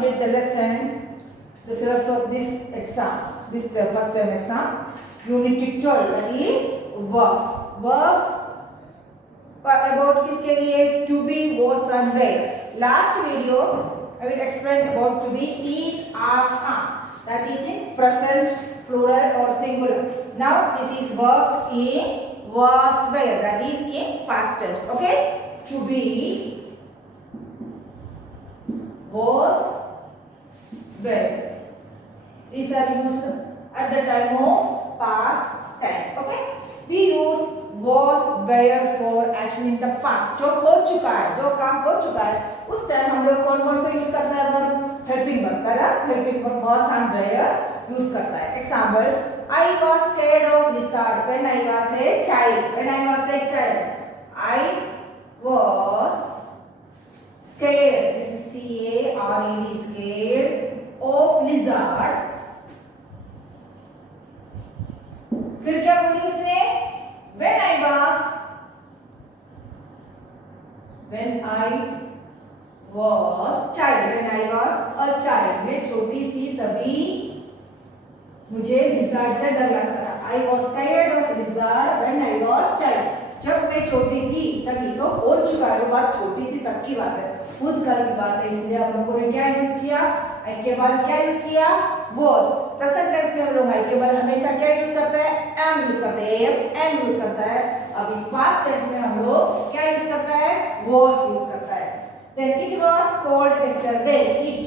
complete the lesson, the syllabus of this exam, this first term exam, unit 12, that is verbs. Verbs about किसके लिए? To be, was and were. Last video I will explain about to be, is, are. That is in present, plural or singular. Now this is verbs in was, were. That is in past tense. Okay? To be, was, were. These are used at the time of past tense. Okay? We use was, were for action in the past. जो हो चुका है, जो काम हो चुका है, उस टाइम हम लोग कौन कौन सा यूज करता है? Verb, helping verb, correct? Helping verb was and were use करता है. Examples: I was scared of lizard when I was a child. When I was a child, I was scared. This is C-A-R-E-D, scared of lizard. फिर क्या बोली उसने? When I was child, when I was a child, मैं छोटी थी तभी मुझे lizard से डर लगता था. I was scared of lizard when I was child. जब मैं छोटी थी तभी, तो हो चुका है, वो बात छोटी थी तब की बात है, खुद कल की बात है, इसलिए हम लोगों ने क्या यूज किया? आई के बाद क्या यूज किया? was. प्रेजेंट टेंस में हम लोग आई के बाद हमेशा क्या यूज करते हैं? am यूज करते हैं. am यूज करता है. अभी पास्ट टेंस में हम लोग क्या यूज करता है? was यूज करता है. then it was cold yesterday. it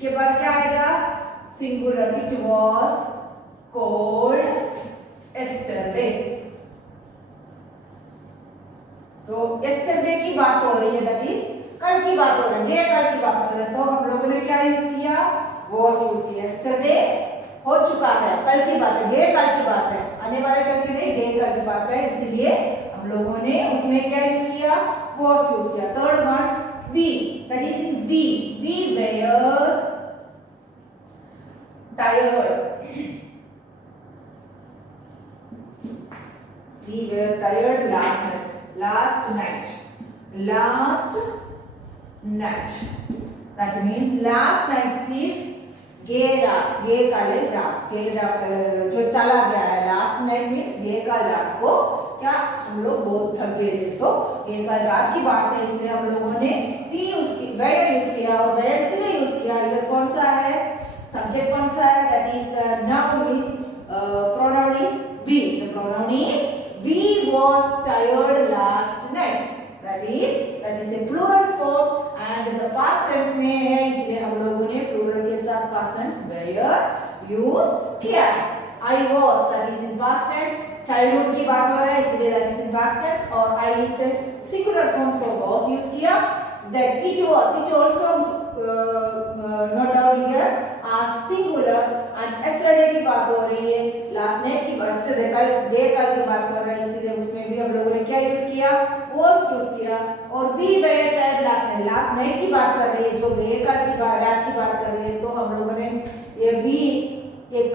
के बाद क्या आएगा? Singular. it was cold yesterday. तो yesterday की बात हो रही है, दैट इज कल की बात हो रही है, कल की बात हो रही है, तो हम लोगों ने क्या यूज किया? was यूज किया. yesterday हो चुका है, कल की बात है, गे कल की बात है, आने वाले कल की नहीं, गे कल की बात है, इसीलिए हम लोगों ने उसमें क्या यूज किया? was यूज किया. Third one, we, that is in we were tired. We were tired last night. That means last night is गे रात, गे काले रात, गे रात जो चला गया है. लास्ट नाइट मीन्स गे कल रात को क्या हम लोग बहुत थक गए थे, तो गे कल रात की बात है, इसलिए हम लोगों ने वी यूज किया, वेयर यूज किया. और वेयर इसलिए यूज किया, इधर कौन सा है? सब्जेक्ट कौन सा है? That is the noun is, pronoun is we. The pronoun is we was tired last night. that is a plural form and the past tense में है, इसलिए हम लोगों ने plural के साथ past tense were use किया. I was, that is in past tense. childhood की बात हो रहा है, इसलिए that is in past tense. और I is a singular form, so was use किया. that it also not down here singular. and yesterday की बात हो रही है, last night की बात, yesterday कल, डे कल की बात हो रहा है, इसलिए उसमें भी हम लोगों ने क्या यूज किया? was यूज किया. और we were tired last night की बात कर रही है, जो डे कल की बात, रात की बात कर रही है, तो हम लोगों ने ये we एक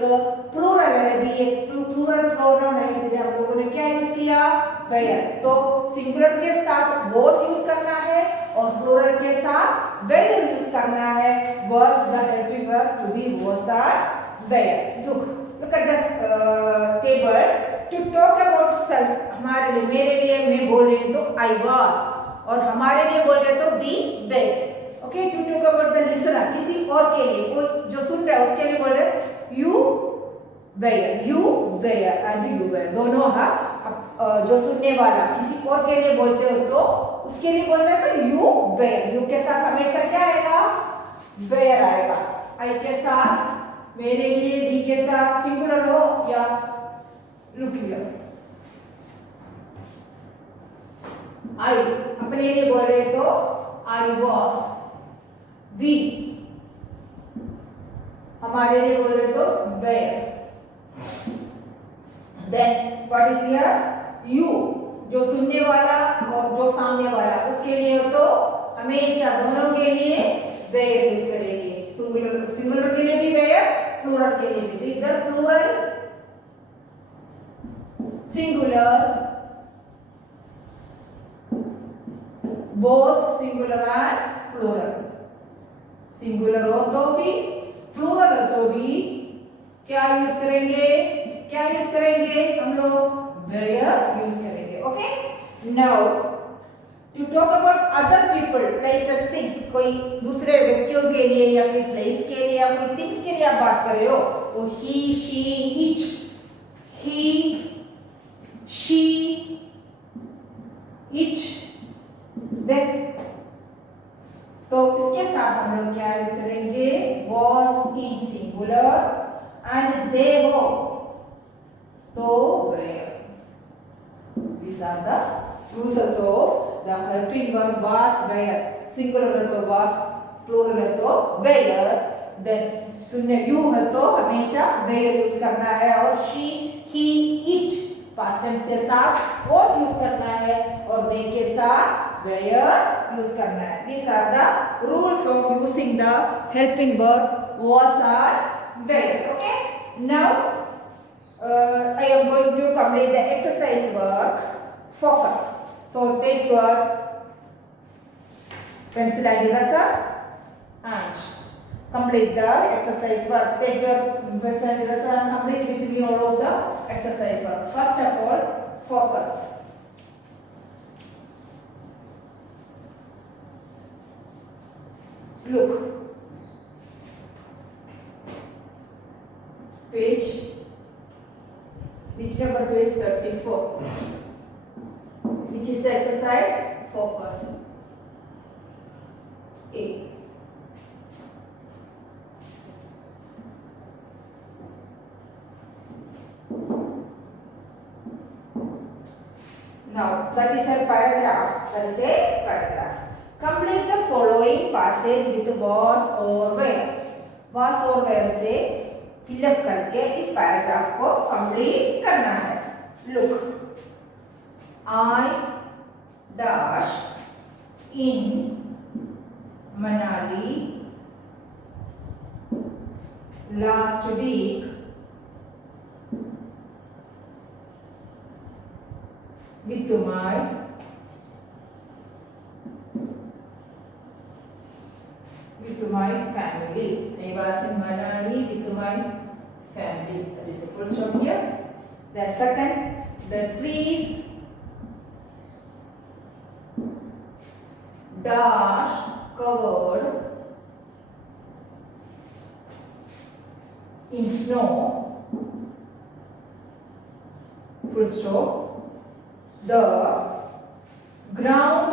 प्लूरल है, we एक प्लूरल प्रोनाउन है, इसलिए हम लोगों ने क्या यूज किया? were. तो सिंगुलर के साथ was यूज करना है और प्लूरल के साथ were यूज करना है. was the helping verb to be, was and were. Look at this table. To talk about self, हमारे लिए, मेरे लिए मैं बोल रही हूँ तो I was, और हमारे लिए बोल रहे तो we were. Okay, to talk about the listener, किसी और के लिए, कोई जो सुन रहा है उसके लिए बोल रहे you were and you were. दोनों हाँ, जो सुनने वाला किसी और के लिए बोलते हो तो उसके लिए बोल रहे तो you were. you के साथ हमेशा क्या आएगा? were आएगा. I के साथ, मेरे लिए we के साथ सिंगुलर हो या look here, I अपने लिए बोल रहे तो I was. we हमारे लिए बोल रहे तो were. then what is here? you, जो सुनने वाला और जो सामने वाला, उसके लिए हो तो हमेशा दोनों के लिए were यूज करेंगे. सिंगुलर के लिए भी were, प्लूरल के लिए भी. इधर plural, singular, both singular and plural. Singular हो तो भी, प्लूरल हो तो भी क्या यूज करेंगे, क्या यूज करेंगे हम लोग, वेयर यूज करेंगे। Okay, now to talk about other people, places, things, कोई दूसरे व्यक्तियों के लिए या कोई प्लेस के लिए या कोई थिंग्स के लिए आप बात कर रहे हो तो he, she, each, he, she, each, then, तो इसके साथ हम लोग क्या यूज करेंगे, was in singular and they were, तो were. These are the uses of the helping verb was, were. Singular है तो was, plural है तो were. Then शून्य you है तो हमेशा were यूज करना है और she, he, it past tense के साथ was यूज करना है और they के साथ where use करना है। These are the rules of using the helping verb was or where. Okay. Now I am going to complete the exercise work. Focus. So take your pencil and eraser and complete the exercise work. Take your pencil and eraser and complete with me all of the exercise work. First of all, focus. Look, page, which number page 34, which is the exercise, focus, A. Now, that is a paragraph, that is a paragraph. Complete the following passage with was or where. Was or where से fill up करके इस paragraph को complete करना है। Look, I dash in Manali last week with my family. I was in Manali with my family. That is a full stop here. Then second, the trees dash covered in snow. Full stop. The ground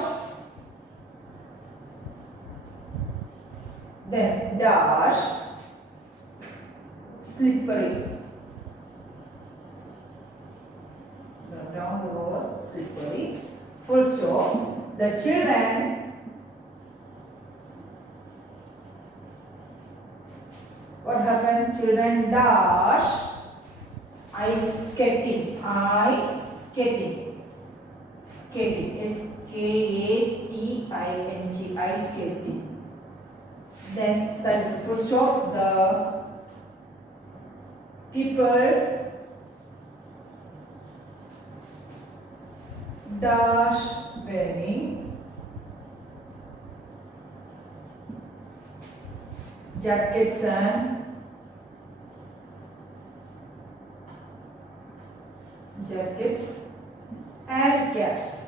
then dash slippery. The ground was slippery. Full stop. The children what happened? Children dash ice skating. Ice skating. Skating. S-K-A-T-I-N-G. Ice skating. Then that is the full stop. The people dash wearing jackets and caps.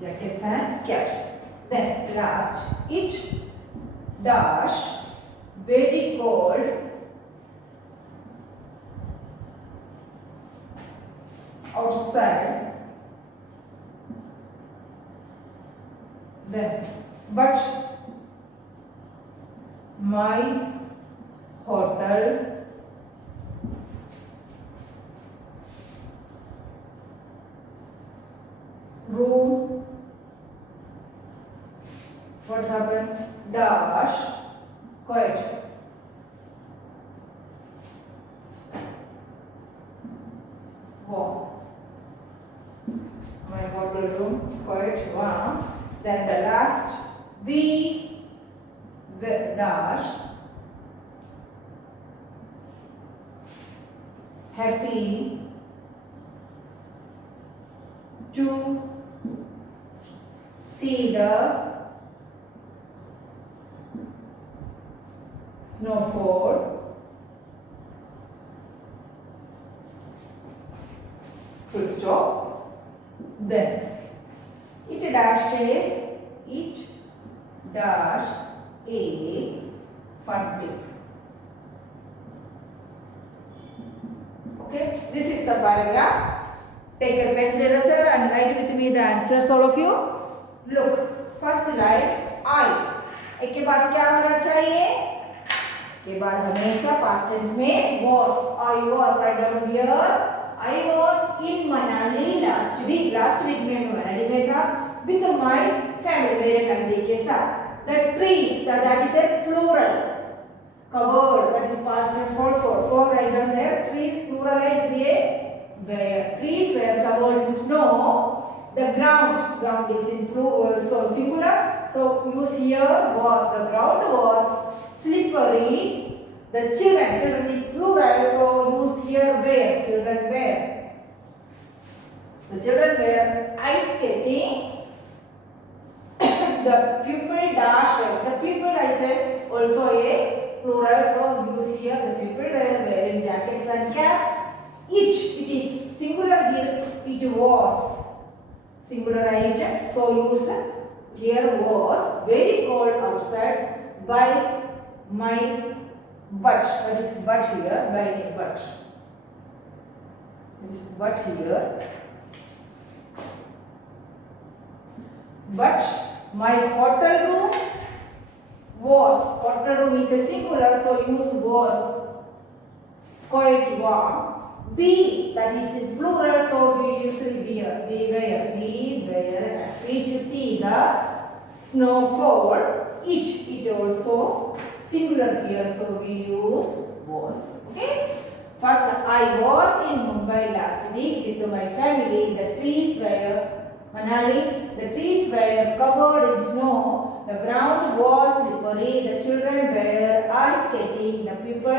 Jackets and caps. Then last, it dash very cold outside. Then but my hotel room what happened? Dash quiet. Warm. My hotel room quite warm. Then the last we dash happy to see the snowfall, full stop. Then it dash a fun tip. Okay, this is the paragraph. Take a pencil eraser and write with me the answers, all of you. Look, first write I. एक के बाद क्या होना चाहिए? के बाद हमेशा past tense में was. I was. Write down here. I was in Manali last week. Last week में मैं मनाली में था with my family. मेरे family के साथ. The trees. That is a plural. Covered. That is past tense also. So write down there. Trees plural है इसलिए where trees were covered in snow. The ground is in plural, so singular. So use here was. The ground was slippery. The children is plural, so use here were. Children were. The children were ice skating. The pupil dash. The pupil I said also is plural, so use here the pupil were wearing jackets and caps. It is singular here. It was singular item, so use here was very cold outside by my butt. What is butt here? By my butt. What is butt here? But my hotel room was. Hotel room is a singular, so use was. Quite warm. We, that is in plural, so we usually wear. We were happy to see the snowfall. It also singular here, so we use was. Okay. First, I was in Mumbai last week with my family. The trees were Manali. The trees were covered in snow. The ground was slippery. The children were ice skating. The people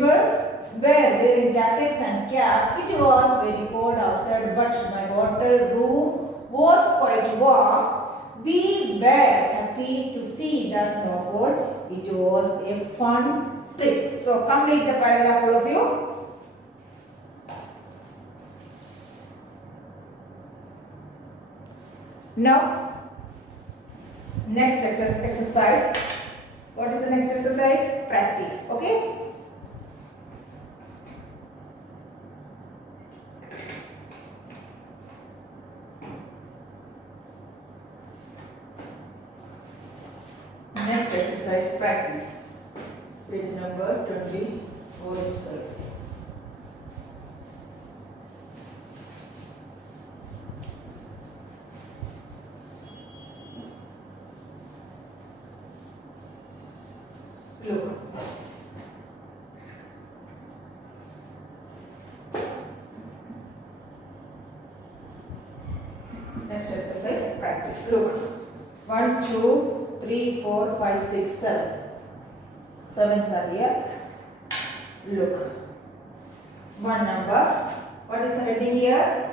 were wearing jackets and caps. It was very cold outside, but my hotel room was quite warm. We were happy to see the snowfall. It was a fun trip. So complete the paragraph, all of you. Now, next exercise. What is the next exercise? Practice. Okay. Next exercise, practice. Page number 24 itself. Look. Next exercise, practice. Look. 1, 2, 3, 4, 5, 6, 7. 7s are here. Look. One number. What is the heading here?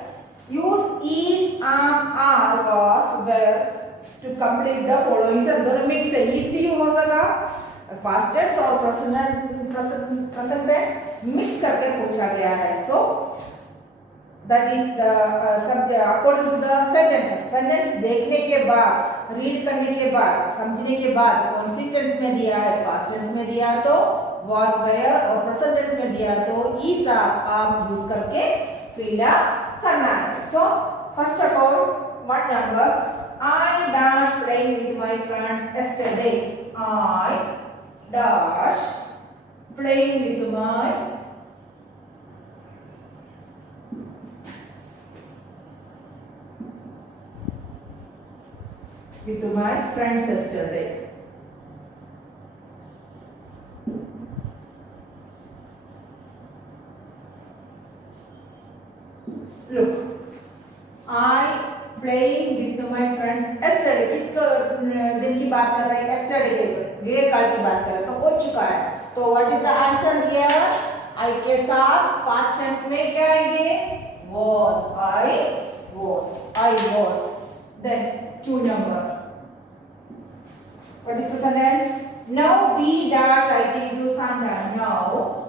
Use is, are, was, were to complete the following. So, दोनों mix है. is भी होगा. Past tense और present tense mix करके पूछा गया है. So that is the subject according to the sentences. Sentence देखने के बाद, read करने के बाद, समझने के बाद कौन सी tense में दिया है, past tense में दिया है तो was, were और present tense में दिया है तो is, are use करके fill up करना है. So first of all, one number. I dash playing with my friends yesterday. I dash playing with my friends yesterday. Look, I playing with my friends yesterday. किस दिन की बात कर रहे हैं? yesterday के कल की बात कर रहे हैं तो हो चुका है. तो what is the answer here? I के साथ past tense में क्या आएंगे? Was. I was. Then 2 number. What is the sentence? Now we dash writing to Sandra. Now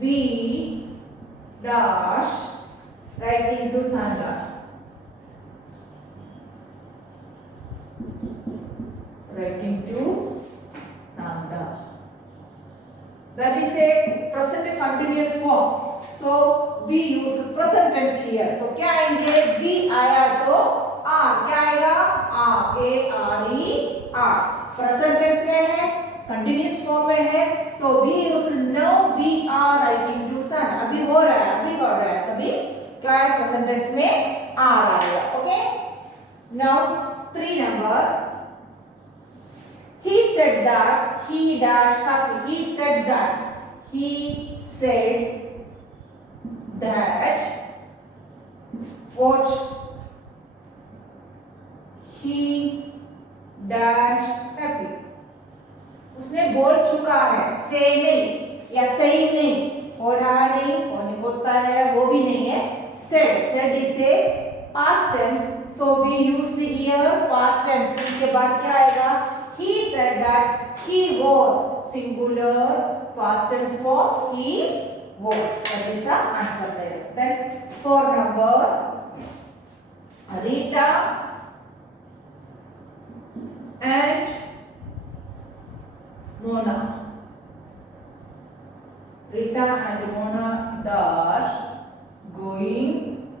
we dash writing to Sandra. Writing to Sandra. That is a present continuous form. So we use present tense here. तो क्या आएंगे? We आया तो are. क्या आएगा? are. A-R-E-R. Present tense में है, continuous form में है. So we use now we are writing to son. अभी हो रहा है, अभी कर रहा है, तभी क्या है? Present tense में are आएगा. Okay? Now 3 number. He said that he dash happy. He said that. He said that. What? He dash happy. उसने बोल चुका है. say नहीं या saying नहीं. हो रहा नहीं, होने होता है, वो भी नहीं है. said. said is a past tense. So we use here past tense. इसके बाद क्या आएगा? He said that he was. Singular past tense form. He was. That is the answer there. Then 4 number. Rita and Mona. Rita and Mona dash going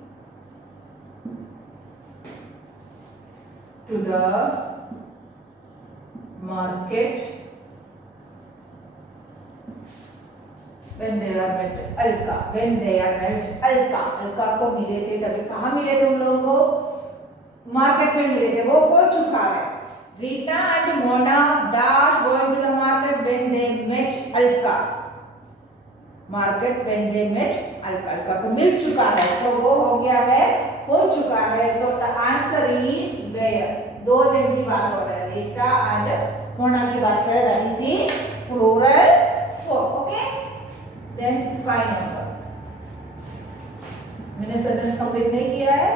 to the market when they are met. Alka. When they are met. Alka. Alka को मिले थे तभी कहाँ मिले थे उन लोगों को? मार्केट में मिले थे. वो हो चुका है. Rita and Mona dash going to the market when they met Alka. Market when they met Alka. Alka को मिल चुका है तो वो हो गया है, हो चुका है. तो the answer is where. दो जन की बात हो रहा है. Rita and Mona की बात करें. That is the plural form. Okay? Then 5 number. मैंने सेंटेंस कंप्लीट नहीं किया है,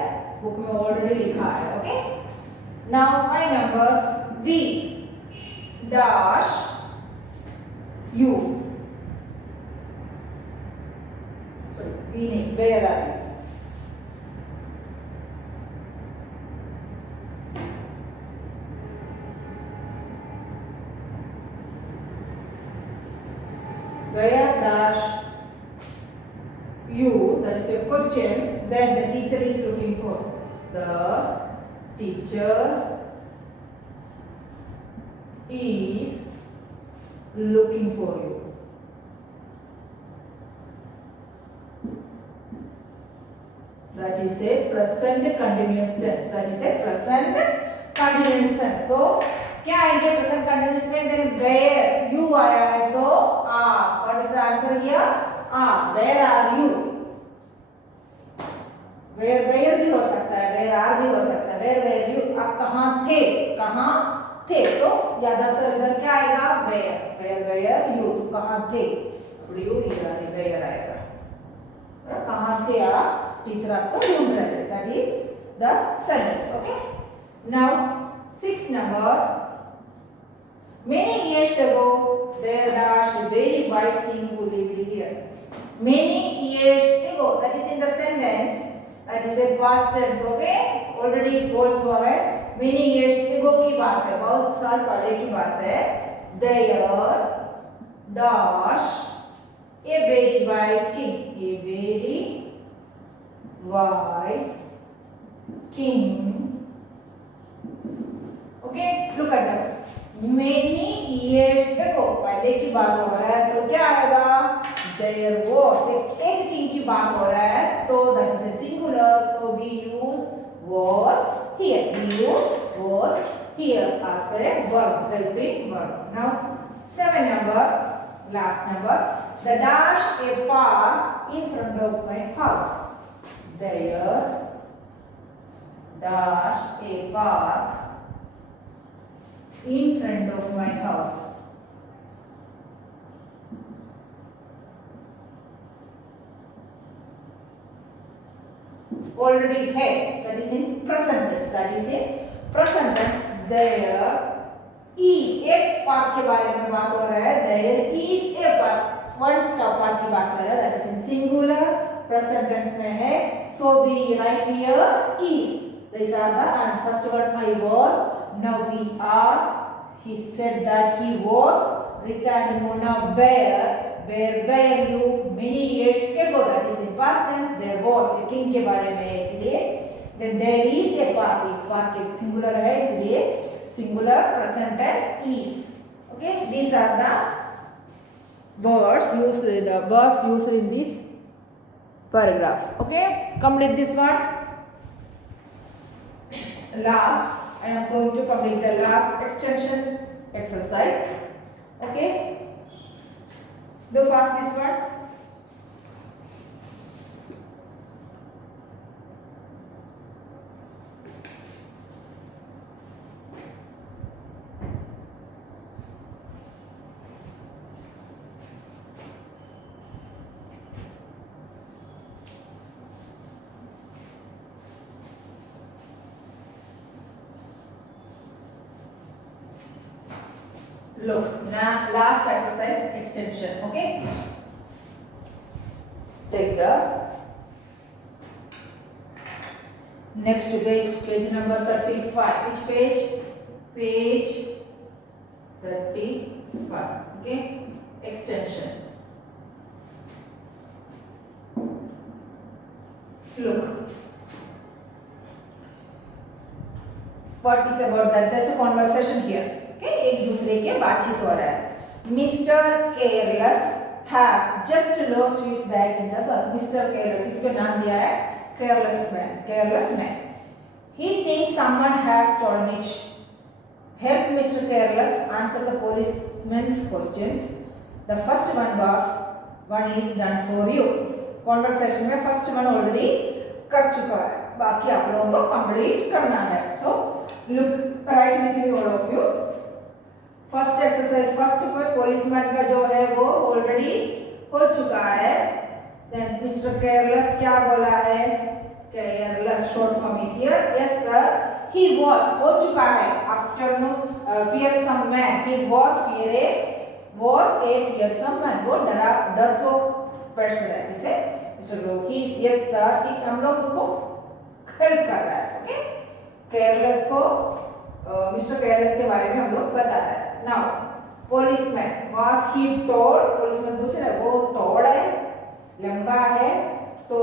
बुक में ऑलरेडी लिखा है. Okay? Now 5 number. We dash you. Sorry, we नहीं. Where are you? Where dash you? That is a question. Then the teacher is looking for. The teacher is looking for you. That is a present continuous tense. That is a present continuous tense. तो क्या आएंगे present continuous में? Then where you आया है तो are. What is the answer here? Are. Where are you? Where भी हो सकता है, where are भी हो सकता है. Where you? आप कहाँ थे? कहाँ थे? तो ज्यादातर इधर क्या आएगा? Where you? तो कहाँ थे? अब you इधर where आएगा. और कहाँ थे आप? टीचर आपको ढूंढ रहे थे. That is the sentence. Okay? Now 6 number. Many years ago, there dash a very wise king who lived here. Many years ago. That is in the sentence. That is a past tense. Okay? Already बोल हुआ है. Many years ago की बात है. बहुत साल पहले की बात है. There dash a very wise king. A very wise king. Okay? Look at that. Many years ago. पहले की बात हो रहा है तो क्या आएगा? There was. एक king की बात हो रहा है तो that is a singular. तो we use was here. We use was here as a verb, helping verb. Now 7 number, last number. The dash a park in front of my house. There dash a park in front of my house. Already had. That is in present there is एक park के बारे में बात हो रहा है. There is a park, one का park की बात कर रहा है. That is in singular, present tense में है. So we write here is. These are the answers. First one I was, now we are. He said that he was. Return Mona where were you many years ago. That is in past tense. There was a king के बारे में है इसलिए. Then there is a park. एक park एक singular है इसलिए singular present tense is. Okay, these are the words used, the verbs used in this paragraph. Okay, complete this one. Last, I am going to complete the last extension exercise. Okay, do fast this one. Look, now last exercise extension. Okay, take the next page, page number 35. Which page? Page 35. Okay, extension. Look, what is about that? That's a conversation here. एक दूसरे के बातचीत हो रहा है. Mister careless has just lost his bag in the bus. Mister careless, इसको नाम दिया है careless man. Careless man. He thinks someone has stolen it. Help mister careless answer the policeman's questions. The first one is done for you. Conversation में first one already कर चुका है, बाकी आप लोगों को कंप्लीट करना है. तो look, right with me all of you. First exercise, first policeman का जो है वो ऑलरेडी हो चुका है. देन मिस्टर केयरलेस क्या बोला है? Careless short form is here. Yes sir, he was हो चुका है. Afternoon fearsome man. He was a fearsome man. वो डरपोक पर्सन है. इसे मिस्टर लोग ही यस सर, हम लोग उसको हेल्प कर रहा है. ओके, केयरलेस को मिस्टर केयरलेस के बारे में हम लोग बता रहे हैं. Now, policeman was he tall? Policeman पूछ रहा है, वो tall है, लंबा है. तो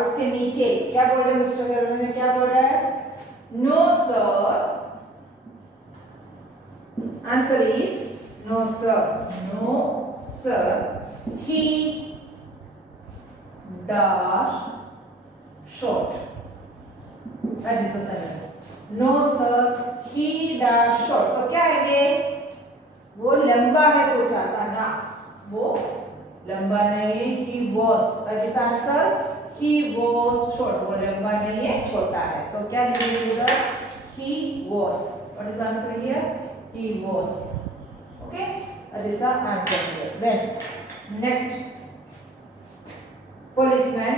उसके नीचे क्या बोल रहे हैं मिस्टर केयरलेस ने? क्या बोल रहा है? No sir. Answer is no sir. No sir. He dash short. That is the sentence. No sir, he dash short. तो क्या है ये? वो लंबा है पूछा था ना, वो लंबा नहीं है. He was. That is answer. He was short. वो लंबा नहीं है, छोटा है. तो क्या लिखेंगे? He was. What is the answer here? He was. Okay, that is the answer here. Then next, policeman.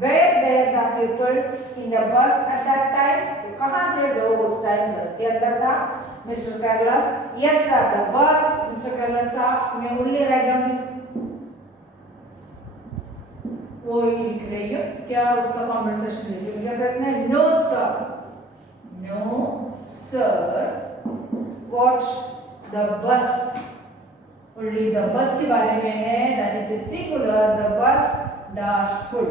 Were there the people in the bus at that time? तो कहाँ थे लोग उस टाइम बस के अंदर था? Mister careless. Yes sir, the bus. Mister careless का मैं ओनली राइट डाउन दिस. वो ही लिख रही हूँ. क्या उसका कॉन्वर्सेशन लिख रही हूँ? प्रश्न है no sir. No sir, watch the bus. Only the bus के बारे में है. That is a singular. The bus dash full.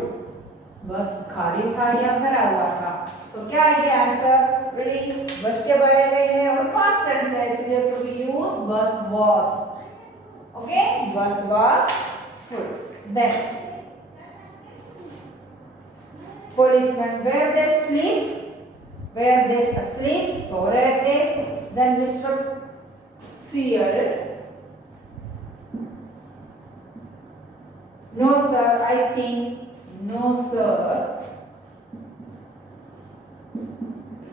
Bus खाली था या भरा हुआ था. तो क्या है ये आंसर? रेडी, बस के बारे में है और पास्ट टेंस है इसलिए so we use bus was. Okay, bus was full. Then policemen where they asleep, सो रहे थे. Then mister Seared. No sir, I think. No sir,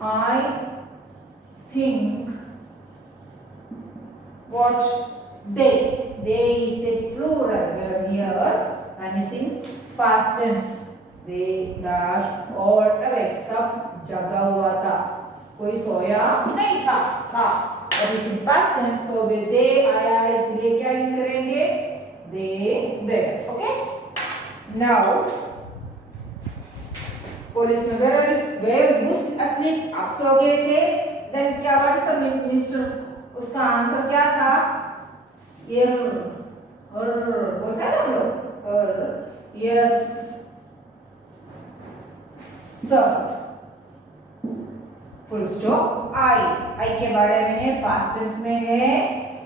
I think. What they? They is a plural word here and is in past tense. They dash all away. सब जगा हुआ था. कोई सोया नहीं था था और इस पास्ट टेंस तो वे दे आया इसलिए क्या यूज करेंगे दे वेयर ओके नाउ पुलिस में वेयर बुश asleep आप सो गए थे देन क्या व्हाट इज द मिस्टर उसका आंसर क्या था ये और बोलते हैं ना हम लोग और yes sir full stop I के बारे में है पास्ट टेंस में है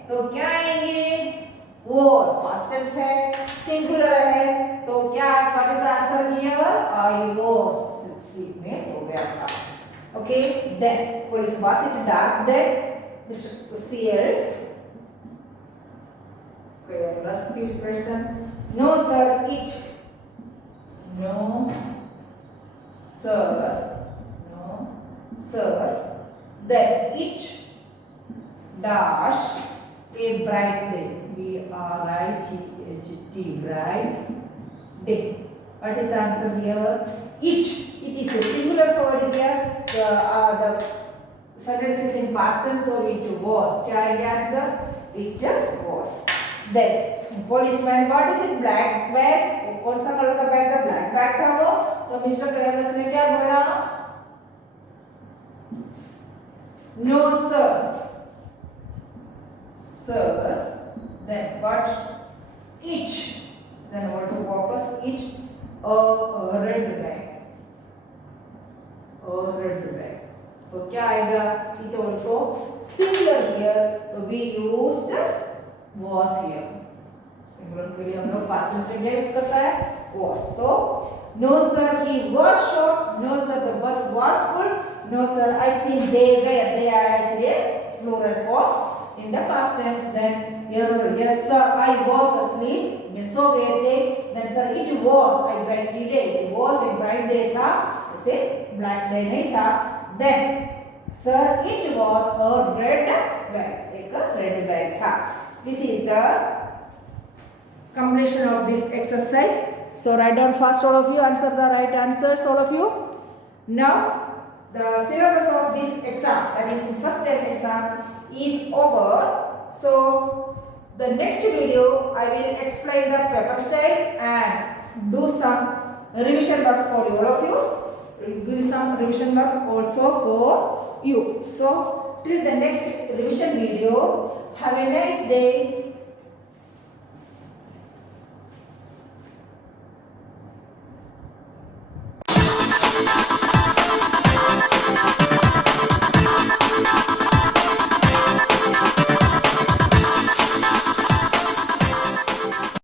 तो क्या आएंगे was पास्ट टेंस है सिंगुलर है तो क्या what is answer here I was sleep में सो गया था okay then police was it dark then Mr. Seer last person no sir it no sir sir that it dash a bright day B-R-I-G-H-T bright day what is the answer here it is a singular word here the sentence is in past tense so it was kya hai answer it was then policeman what is it black bag कौन सा colour का bag था black bag था वो तो mister क्लेवरस ने क्या बोला No, sir. Sir. Then what? Each. Then what to purpose? Each. A red bag. A red bag. तो क्या आएगा? It also singular here. तो we used was here. Singular के लिए हम लोग past tense में क्या यूज करता है? Was. तो no sir he was short. No sir the bus was full. No sir, I think they were. They are actually plural form in the past tense. Then here, yes sir, I was asleep. मैं सो गए थे. Then sir, it was a bright day. It was a bright day था. इसे black day नहीं था. Then sir, it was a red bag. एक red bag था. This is the completion of this exercise. So write down fast all of you. Answer the right answers all of you. Now. The syllabus of this exam, that is in first term exam, is over. So the next video I will explain the paper style and do some revision work for all of you. Give some revision work also for you. So till the next revision video, have a nice day.